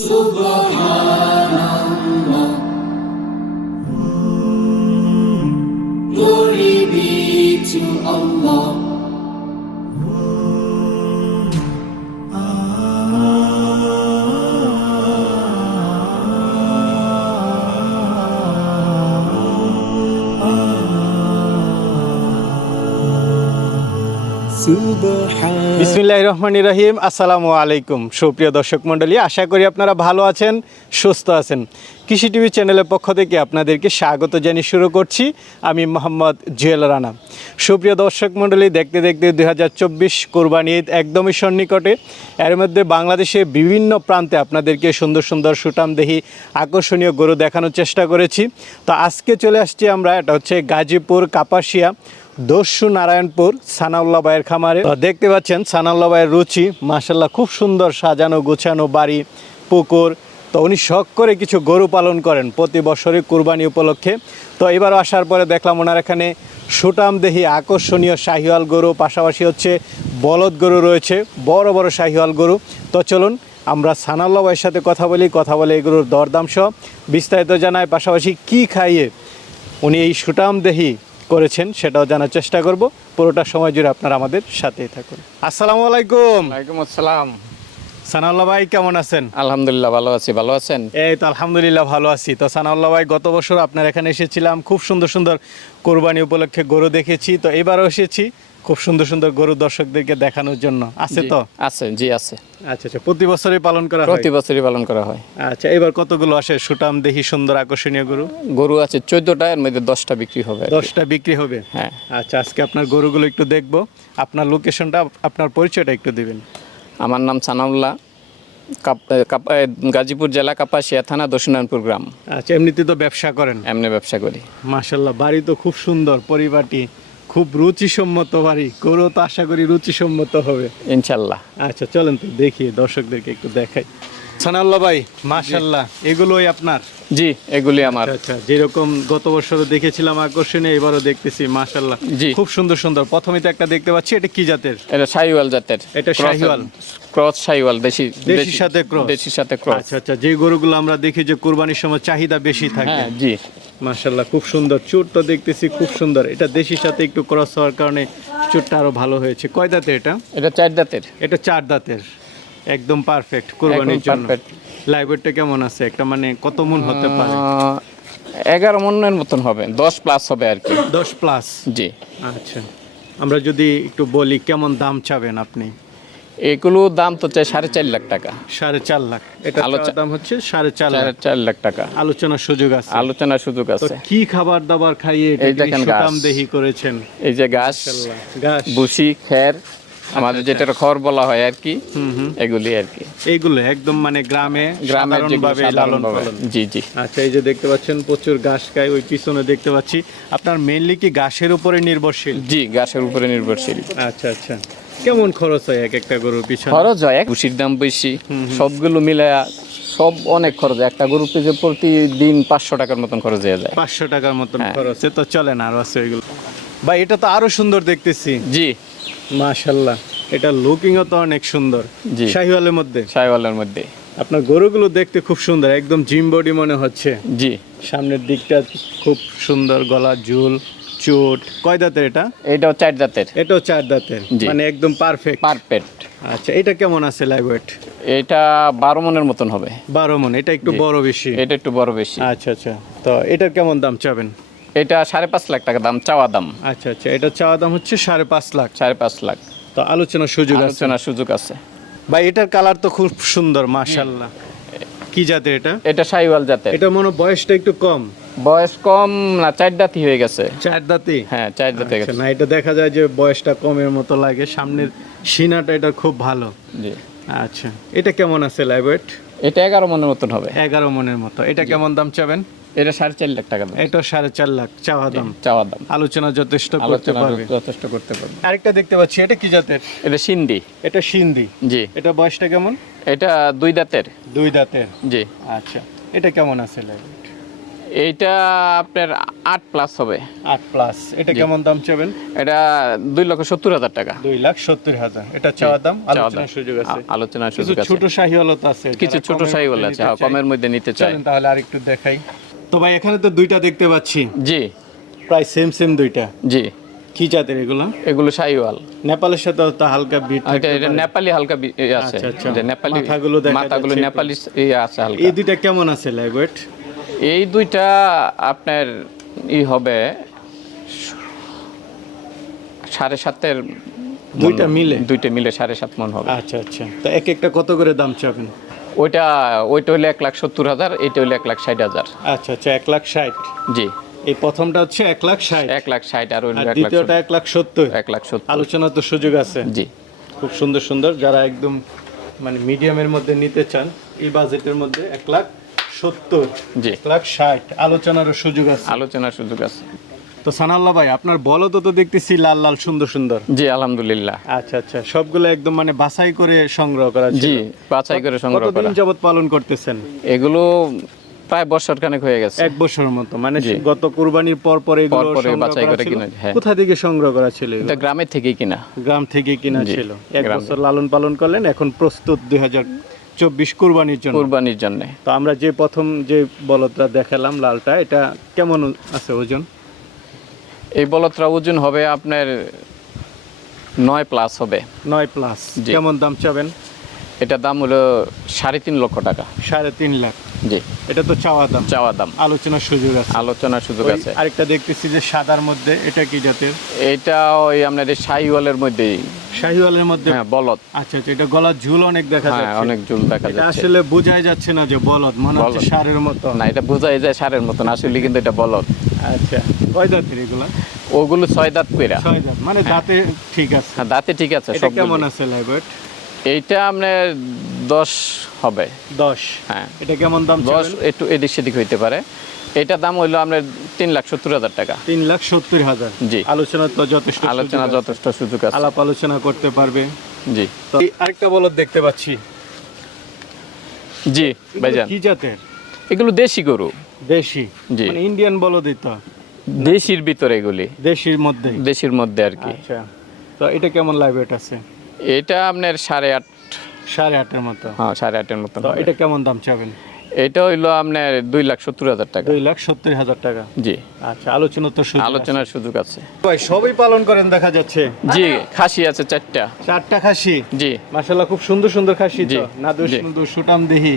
Subhanallah. বিসমিল্লাহ রহমান রহিম। আসসালামু আলাইকুম। সুপ্রিয় দর্শক মণ্ডলী, আশা করি আপনারা ভালো আছেন, সুস্থ আছেন। কৃষি টিভি চ্যানেলের পক্ষ থেকে আপনাদেরকে স্বাগত জানিয়ে শুরু করছি। আমি মোহাম্মদ জুয়েল রানা। সুপ্রিয় দর্শক মণ্ডলী, দেখতে দেখতে দুই হাজার চব্বিশ কোরবানি ঈদ একদমই সন্নিকটে। এর মধ্যে বাংলাদেশে বিভিন্ন প্রান্তে আপনাদেরকে সুন্দর সুন্দর সুটামদেহি আকর্ষণীয় গরু দেখানোর চেষ্টা করেছি। তো আজকে চলে আসছি আমরা, এটা হচ্ছে গাজীপুর কাপাসিয়া দস্যু নারায়ণপুর সানাউল্লাহ ভাইয়ের খামারে। দেখতে পাচ্ছেন, সানাউল্লাহ ভাইয়ের রুচি মাসাল্লাহ খুব সুন্দর সাজানো গোছানো বাড়ি, পুকুর। তো উনি শখ করে কিছু গরু পালন করেন প্রতি বছরই কুরবানি উপলক্ষে। তো এবার আসার পরে দেখলাম ওনার এখানে সুটাম সুটামদেহি আকর্ষণীয় শাহিওয়াল গরু, পাশাপাশি হচ্ছে বলদ গরু রয়েছে, বড় বড় শাহিওয়াল গরু। তো চলুন, আমরা সানাউল্লাহ ভাইয়ের সাথে কথা বলি, কথা বলে এই গরুর দরদাম সহ বিস্তারিত জানায় পাশাপাশি কি খাইয়ে উনি এই সুটামদেহি করেছেন সেটাও জানার চেষ্টা করব। পুরোটা সময় জুড়ে আপনারা আমাদের সাথেই থাকুন। আসসালামু আলাইকুম। ওয়ালাইকুম আসসালাম। সানাউল্লাহ ভাই কেমন আছেন? আলহামদুলিল্লাহ ভালো আছি ভালো আছেন? এই তো আলহামদুলিল্লাহ ভালো আছি। তো সানাউল্লাহ ভাই গত বছর আপনার এখানে এসেছিলাম খুব সুন্দর সুন্দর কোরবানি উপলক্ষে গরু দেখেছি। তো এবারও এসেছি। খুব সুন্দর সুন্দর গরু দর্শকদেরকে দেখানোর জন্য। আছে তো? আছে জি আছে। আচ্ছা আচ্ছা প্রতি বছরই পালন করা হয়? প্রতি বছরই পালন করা হয়। আচ্ছা এবার কতগুলো আসে? সুটাম দেখি সুন্দর আকর্ষণীয় গরু? গরু আছে চোদ্দটা এর মধ্যে দশটা বিক্রি হবে দশটা বিক্রি হবে? হ্যাঁ। আচ্ছা আজকে আপনার গরুগুলো একটু দেখব। আপনার লোকেশনটা আপনার পরিচয়টা একটু দিবেন। আমার নাম সানাউল্লাহ গাজীপুর জেলা কাপাসিয়া থানা দক্ষিণায়নপুর গ্রাম। আচ্ছা এমনিতে তো ব্যবসা করেন? এমনি ব্যবসা করি। মাশাল্লাহ বাড়ি তো খুব সুন্দর পরিপাটি খুব রুচিসম্মত বাড়ি। গরু তো আশা করি রুচিসম্মত হবে। ইনশাল্লাহ। আচ্ছা চলেন তো দেখি দর্শকদেরকে একটু দেখাই। সানাল্লাহ ভাই মাশাল্লাহ। এগুলোই আপনার? জি এগুলি আমার। আচ্ছা আচ্ছা যেরকম গত বছরও দেখেছিলাম আকর্ষণীয় এবারও দেখতেছি মাশাল্লাহ। জি। খুব সুন্দর সুন্দর। তো একটা দেখতে পাচ্ছি এটা কি জাতের? এটা শাহিওয়াল জাতের। এটা শাহিওয়াল? ক্রস শাহিওয়াল দেশি দেশির সাথে? দেশির সাথে ক্রস। আচ্ছা আচ্ছা যে গরুগুলো আমরা দেখি যে কুরবানির সময় চাহিদা বেশি থাকে। হ্যাঁ জি। মাশাল্লাহ খুব সুন্দর। চুটটা দেখতেছি খুব সুন্দর। এটা দেশির সাথে একটু ক্রস হওয়ার কারণে চুটটা আরও ভালো হয়েছে। কয় দাঁতের এটা? এটা চার জাতের এটা চার দাঁতের। একদম পারফেক্ট কোরবানির জন্য। লাইভেটটা কেমন আছে? একটা মানে কত মন হতে পারে? এগারো মনের মতন হবে দশ প্লাস হবে আর কি। দশ প্লাস জি। আচ্ছা। আমরা যদি একটু বলি কেমন দাম চাবেন আপনি? এগুলো দাম তো চাই সাড়ে চার লাখ টাকা। সাড়ে চার লাখ। এটা আলোচনা- দাম হচ্ছে সাড়ে চার লাখ। চার লাখ টাকা। আলোচনার সুযোগ আছে। আলোচনার সুযোগ তো আছে। কি খাবার দাবার খাইয়ে সুতাম দেহি করেছেন? এই যে ঘাস ঘাস বুসি খের আমাদের যেটা খড় বলা হয় আর কি এগুলি আর কি। এইগুলো একদম মানে গ্রামে গ্রামের লালন পালন। জি জি। আচ্ছা এই যে দেখতে পাচ্ছেন প্রচুর ঘাস খায় ওই পিছনে দেখতে পাচ্ছি। আপনার মেইনলি কি ঘাসের উপরে নির্ভরশীল? জি ঘাসের উপরে নির্ভরশীল। আচ্ছা আচ্ছা। কেমন খরচ হয় এক একটা গরুর পিছনে? খরচ হয় এক বুসির দাম বেশি। সবগুলো মিলে সব অনেক খরচ। একটা গরু পেজে প্রতিদিন পাঁচশো টাকার মতন খরচ হয়ে যায়। পাঁচশো টাকার মতন হ্যাঁ। খরচ। তো চলে না আরও আছে ওইগুলো। ভাই এটা তো আরও সুন্দর দেখতেছি। জি। মাশাল্লাহ এটা লুকিংও তো অনেক সুন্দর। জি। শাহিওয়ালের মধ্যে? সাইওয়ালের মধ্যে। আপনার গরুগুলো দেখতে খুব সুন্দর একদম জিম বডি মনে হচ্ছে। জি। সামনের দিকটা খুব সুন্দর গলা ঝুল চোট। কয় দাঁতের এটা? এটাও চার জাতের এটাও চার দাঁতের। মানে একদম পারফেক্ট পারপেট আচ্ছা এটা কেমন আছে লাইভ ওয়েট এটা বারো মনের মতন হবে। বারো মন এটা একটু বড় বেশি। এটা একটু বড় বেশি। আচ্ছা আচ্ছা। তো এটার কেমন দাম চাবেন? এটা সাড়ে পাঁচ লাখ টাকা দাম চাওয়া দাম। আচ্ছা আচ্ছা এটা চাওয়া দাম হচ্ছে সাড়ে পাঁচ লাখ। সাড়ে পাঁচ লাখ। তো আলোচনার সুযোগ আছে। আলোচনার সুযোগ আছে। ভাই এটার কালার তো খুব সুন্দর মাশাল্লাহ কি জাতের এটা? এটা সাইওয়াল জাতের। এটা মনে হয় বয়সটা একটু কম। বয়স কম না চার দাঁতই হয়ে গেছে। চার দাঁতি হ্যাঁ চার দাঁতে আচ্ছা, গেছে। না এটা দেখা যায় যে বয়সটা কমের মতো লাগে সামনের সিনাটা এটা খুব ভালো। জি। আচ্ছা। এটা কেমন আছে লাইভ ওয়েট এটা এগারো মনের মতন হবে। এগারো মনের মতো। এটা কেমন দাম চাবেন? এটা সাড়ে চার লাখ টাকা দাম। এটা সাড়ে চার লাখ চাওয়া দাম। চাওয়া দাম। আলোচনা যথেষ্ট করতে পারবে। যথেষ্ট করতে পারবে। আরেকটা দেখতে পাচ্ছি এটা কি জাতের? এটা সিন্ধি এটা সিন্ধি জি। এটা বয়সটা কেমন? এটা দুই দাঁতের। দুই দাঁতের। জি। আচ্ছা। এটা কেমন আছে লাইভ এইটা আপনার আট প্লাস হবে। আট প্লাস এটা কেমন দাম চাবেন? এটা দুই লক্ষ সত্তর হাজার টাকা। দুই লাখ সত্তর হাজার। এটা চাওয়া দাম? আলোচনার সুযোগ আছে। আলোচনার সুযোগ আছে। ছোট শাহিওয়ালা তো আছে কিছু ছোট বলে আছে হ্যাঁ, কমের মধ্যে নিতে চাই তাহলে আরেকটু দেখাই। তো ভাই এখানে তো দুইটা দেখতে পাচ্ছি। জি। প্রায় সেম সেম দুইটা। জি। কি জাতের এগুলো? এগুলো সাইওয়াল নেপালের সাথে তো হালকা বিট এটা এটা নেপালি হালকা আছে। আচ্ছা, আচ্ছা। যে নেপালি মাথাগুলো দেখা মাথাগুলো নেপালি আছে হালকা। এই দুইটা কেমন আছে ল্যাগুয়েট এই দুইটা আপনার ই হবে সাড়ে সাতের দুইটা মিলে? দুইটা মিলে সাড়ে সাত মন হবে। আচ্ছা আচ্ছা। তো এক একটা কত করে দাম চাবেন? ওইটা ওইটা হলে এক লাখ সত্তর হাজার এটা হলে এক লাখ ষাট হাজার। আচ্ছা আচ্ছা এক লাখ ষাট? জি। এই প্রথমটা হচ্ছে এক লাখ ষাট? এক লাখ ষাট আর দ্বিতীয়টা এক লাখ সত্তর। এক লাখ সত্তর। আলোচনা তো সুযোগ আছে। জি। খুব সুন্দর সুন্দর। যারা একদম মানে মিডিয়ামের মধ্যে নিতে চান এই বাজেটের মধ্যে এক লাখ সত্তর জি। লাখ ষাট আলোচনারও সুযোগ আছে। আলোচনার সুযোগ আছে। তো সানাল্লাহ ভাই আপনার বলো তো দেখতেছি লাল লাল সুন্দর সুন্দর। জি আলহামদুলিল্লাহ। আচ্ছা আচ্ছা সবগুলো একদম মানে বাছাই করে সংগ্রহ করা জি বাছাই করে সংগ্রহ কতদিন যাবত পালন করতেছেন? এগুলো প্রায় বছর খানেক হয়ে গেছে। এক বছর মতো মানে গত কুরবানির পর পর এগুলো বাছাই করে কিনা, হ্যাঁ। কোথা থেকে সংগ্রহ করা ছিল এটা গ্রামের থেকেই কিনা। গ্রাম থেকে কিনা ছিল। এক বছর লালন পালন করলেন এখন প্রস্তুত দুই হাজার চব্বিশ কুরবানির জন্য। কুরবানির জন্য। তো আমরা যে প্রথম যে বলদটা দেখালাম লালটা এটা কেমন আছে ওজন? এই বলদটা ওজন হবে আপনার নয় প্লাস হবে। নয় প্লাস। কেমন দাম চাবেন? এটা দাম হলো সাড়ে তিন লক্ষ টাকা। সাড়ে তিন লাখ। জি। এটা তো চাওয়া দাম। চাওয়া দাম। আলোচনার সুযোগ আছে। আলোচনার সুযোগ আছে। আরেকটা দেখতেছি যে সাদার মধ্যে এটা কি জাতের? এটা ওই আপনাদের শাহিওয়ালের মধ্যেই। শাহিওয়ালের মধ্যে? হ্যাঁ বলদ। আচ্ছা আচ্ছা এটা গলার ঝুল অনেক দেখা হ্যাঁ যাচ্ছে। অনেক জুল দেখা যাচ্ছে। আসলে বোঝাই যাচ্ছে না যে বলদ মনে হচ্ছে সারের মতো। না এটা বোঝাই যায় সারের মতন আসলে কিন্তু এটা বলদ। আচ্ছা কয় দাঁতের এগুলা? ওগুলো ছয় দাঁত পেরা ছয় দাঁত মানে দাঁতে ঠিক আছে। হ্যাঁ দাঁতে ঠিক আছে সব কেমন আছে লাইভেট এইটা আপনার দশ হবে। দশ। হ্যাঁ। এটা কেমন দাম দশ একটু এদিক সেদিক হইতে পারে। এটা দাম হইল আপনার তিন লাখ সত্তর হাজার টাকা। তিন লাখ সত্তর হাজার। জি। আলোচনা তো যথেষ্ট আলোচনা যথেষ্ট সুযোগ আছে। আলাপ আলোচনা করতে পারবে। জি। আরেকটা বলদ দেখতে পাচ্ছি। জি ভাইজান। কি জাতের? এগুলো দেশি গরু। দেশি। জি। মানে ইন্ডিয়ান বলদই তো। দেশির ভিতরে এগুলি। দেশির মধ্যে। দেশির মধ্যে আর কি। আচ্ছা। তো এটা কেমন লাইভ ওয়েট আছে? এটা আপনার সাড়ে আট সাড়ে আটের মতো। হ্যাঁ সাড়ে আটের মতো। তো এটা কেমন দাম চাবেন? এটা হইল আপনার দুই লাখ সত্তর হাজার টাকা। দুই লাখ সত্তর হাজার টাকা। জি। আচ্ছা আলোচনা তো আলোচনার সুযোগ আছে। ভাই সবই পালন করেন দেখা যাচ্ছে। জি খাসি আছে চারটা। চারটা খাসি? জি। মাশাল্লাহ খুব সুন্দর সুন্দর খাসি জি, না দুশো সুটাম দেহি।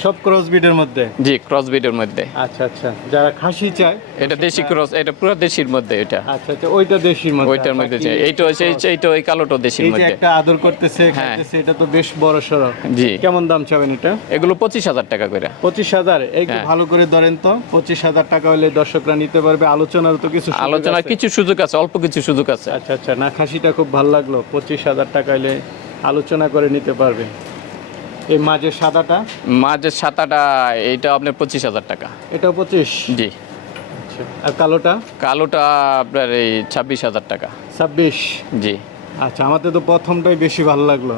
সব ক্রস মধ্যে? জি ক্রস মধ্যে। আচ্ছা আচ্ছা। যারা খাসি চায়? এটা দেশি ক্রস এটা পুরো দেশির মধ্যে এটা। আচ্ছা আচ্ছা ওইটা দেশির মধ্যে। ওইটার মধ্যে বাকি যে এইটা হচ্ছে এইটা ওই কালোটা দেশির এই মধ্যে। একটা আদর করতেছে হ্যাঁ। খাইতেছে এটা তো বেশ বড় সড়ো। জি। কেমন দাম চাবেন এটা? এগুলো পঁচিশ হাজার টাকা করে। পঁচিশ হাজার? একটু হ্যাঁ। ভালো করে ধরেন তো। পঁচিশ হাজার টাকা হলে দর্শকরা নিতে পারবে। আলোচনার তো কিছু আছে। কিছু সুযোগ আছে অল্প কিছু সুযোগ আছে। আচ্ছা আচ্ছা। না খাসিটা খুব ভালো লাগল। পঁচিশ হাজার টাকা হলে আলোচনা করে নিতে পারবে এই মাঝে সাদাটা? মাঝের সাতাটা এইটা আপনার পঁচিশ হাজার টাকা। এটা পঁচিশ? জি। আচ্ছা আর কালোটা? কালোটা আপনার এই ছাব্বিশ হাজার টাকা। ছাব্বিশ? জি। আচ্ছা আমাদের তো প্রথমটাই বেশি ভালো লাগল।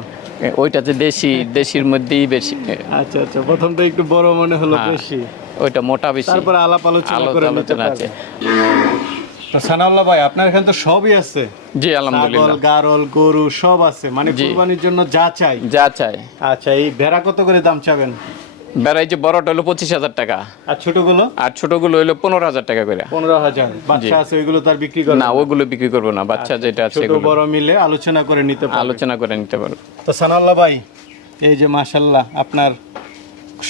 ওইটা যে দেশি দেশির মধ্যেই বেশি। আচ্ছা আচ্ছা প্রথমটা একটু বড় মনে হলো হ্যাঁ। বেশি। ওইটা মোটা বেশি। তারপরে আলাপ আলোচনা করে নিতে আলোচনা আছে। তো সানাউল্লাহ ভাই আপনার এখানে তো সবই আছে। জি আলহামদুলিল্লাহ। গারল গরু সব আছে। মানে। কুরবানির জন্য যা চাই। যা চাই। আচ্ছা এই ভেড়া কত করে দাম চাবেন? বেড়াই যে বড়টা হলো পঁচিশ হাজার টাকা। আর ছোটগুলো? আর ছোটগুলো হলো পনেরো হাজার টাকা করে। পনেরো হাজার। বাচ্চা আছে ওইগুলো তার বিক্রি করে না ওগুলো বিক্রি করব না। বাচ্চা যেটা আছে ছোট বড় মিলে আলোচনা করে নিতে পারবে আলোচনা করে নিতে পারব। তো সানাল্লাহ ভাই এই যে মাশাল্লাহ আপনার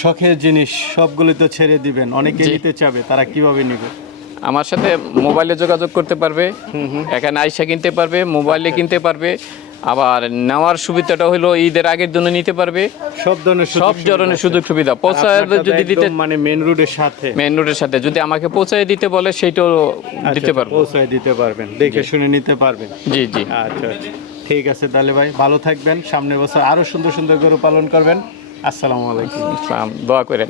শখের জিনিস সবগুলো তো ছেড়ে দিবেন। অনেকে নিতে চাবে তারা কীভাবে নেবে? আমার সাথে মোবাইলে যোগাযোগ করতে পারবে এখানে আইসা কিনতে পারবে মোবাইলে কিনতে পারবে আবার নেওয়ার সুবিধাটা হলো ঈদের আগের জন্য নিতে পারবে। সব ধরনের সব ধরনের সুযোগ সুবিধা। পৌঁছায় যদি দিতে মানে মেন রোডের সাথে। মেন রোডের সাথে। যদি আমাকে পৌঁছায় দিতে বলে সেইটাও দিতে আচ্ছা, পারব। পৌঁছায় দিতে পারবেন। দেখে শুনে নিতে পারবেন। জি জি। আচ্ছা আচ্ছা। ঠিক আছে তাহলে ভাই ভালো থাকবেন। সামনের বছর আরও সুন্দর সুন্দর গরু পালন করবেন। আসসালামু আলাইকুম। দোয়া করেন।